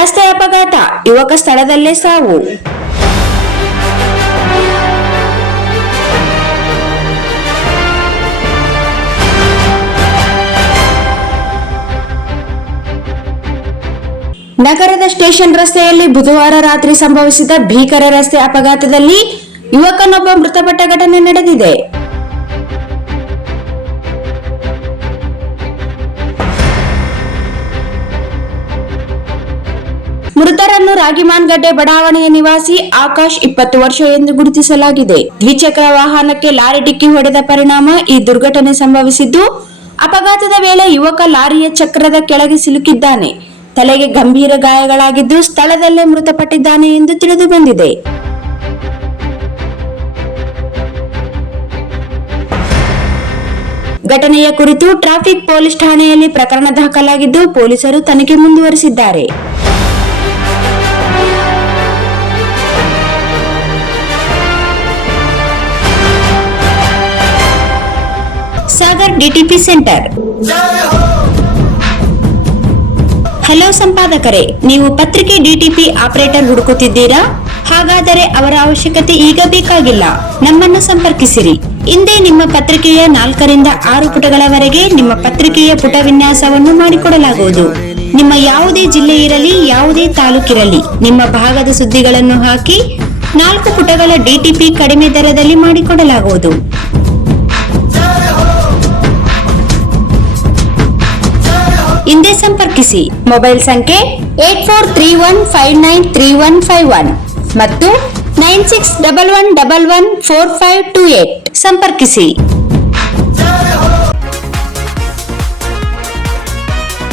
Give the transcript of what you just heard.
ರಸ್ತೆ ಅಪಘಾತ, ಯುವಕ ಸ್ಥಳದಲ್ಲೇ ಸಾವು. ನಗರದ ಸ್ಟೇಷನ್ ರಸ್ತೆಯಲ್ಲಿ ಬುಧವಾರ ರಾತ್ರಿ ಸಂಭವಿಸಿದ ಭೀಕರ ರಸ್ತೆ ಅಪಘಾತದಲ್ಲಿ ಯುವಕನೊಬ್ಬ ಮೃತಪಟ್ಟ ಘಟನೆ ನಡೆದಿದೆ. ಮೃತರನ್ನು ರಾಗಿಮಾನ್ಗಡ್ಡೆ ಬಡಾವಣೆಯ ನಿವಾಸಿ ಆಕಾಶ್ 20 ವರ್ಷ ಎಂದು ಗುರುತಿಸಲಾಗಿದೆ. ದ್ವಿಚಕ್ರ ವಾಹನಕ್ಕೆ ಲಾರಿ ಡಿಕ್ಕಿ ಹೊಡೆದ ಪರಿಣಾಮ ಈ ದುರ್ಘಟನೆ ಸಂಭವಿಸಿದ್ದು, ಅಪಘಾತದ ವೇಳೆ ಯುವಕ ಲಾರಿಯ ಚಕ್ರದ ಕೆಳಗೆ ಸಿಲುಕಿದ್ದಾನೆ. ತಲೆಗೆ ಗಂಭೀರ ಗಾಯಗಳಾಗಿದ್ದು ಸ್ಥಳದಲ್ಲೇ ಮೃತಪಟ್ಟಿದ್ದಾನೆ ಎಂದು ತಿಳಿದು ಬಂದಿದೆ. ಘಟನೆಯ ಕುರಿತು ಟ್ರಾಫಿಕ್ ಪೊಲೀಸ್ ಠಾಣೆಯಲ್ಲಿ ಪ್ರಕರಣ ದಾಖಲಾಗಿದ್ದು ಪೊಲೀಸರು ತನಿಖೆ ಮುಂದುವರಿಸಿದ್ದಾರೆ. Sagar DTP centre. ಹಲೋ ಸಂಪಾದಕರೇ, ನೀವು ಪತ್ರಿಕೆ ಡಿಟಿಪಿ ಆಪರೇಟರ್ ಹುಡುಕುತ್ತಿದ್ದೀರಾ? ಹಾಗಾದರೆ ಅವರ ಅವಶ್ಯಕತೆ ಈಗ ಬೇಕಾಗಿಲ್ಲ. ನಮ್ಮನ್ನು ಸಂಪರ್ಕಿಸಿರಿ. ಇಂದೇ ನಿಮ್ಮ ಪತ್ರಿಕೆಯ 4 ರಿಂದ 6 ಪುಟಗಳವರೆಗೆ ನಿಮ್ಮ ಪತ್ರಿಕೆಯ ಪುಟ ವಿನ್ಯಾಸವನ್ನು ಮಾಡಿಕೊಡಲಾಗುವುದು. ನಿಮ್ಮ ಯಾವುದೇ ಜಿಲ್ಲೆ ಇರಲಿ, ಯಾವುದೇ ತಾಲೂಕಿರಲಿ, ನಿಮ್ಮ ಭಾಗದ ಸುದ್ದಿಗಳನ್ನು ಹಾಕಿ 4 ಪುಟಗಳ ಡಿಟಿಪಿ ಕಡಿಮೆ ದರದಲ್ಲಿ ಮಾಡಿಕೊಡಲಾಗುವುದು. ಹಿಂದೆ ಸಂಪರ್ಕಿಸಿ. ಮೊಬೈಲ್ ಸಂಖ್ಯೆ 8431593151 ಮತ್ತು 9611114528 ಸಂಪರ್ಕಿಸಿ.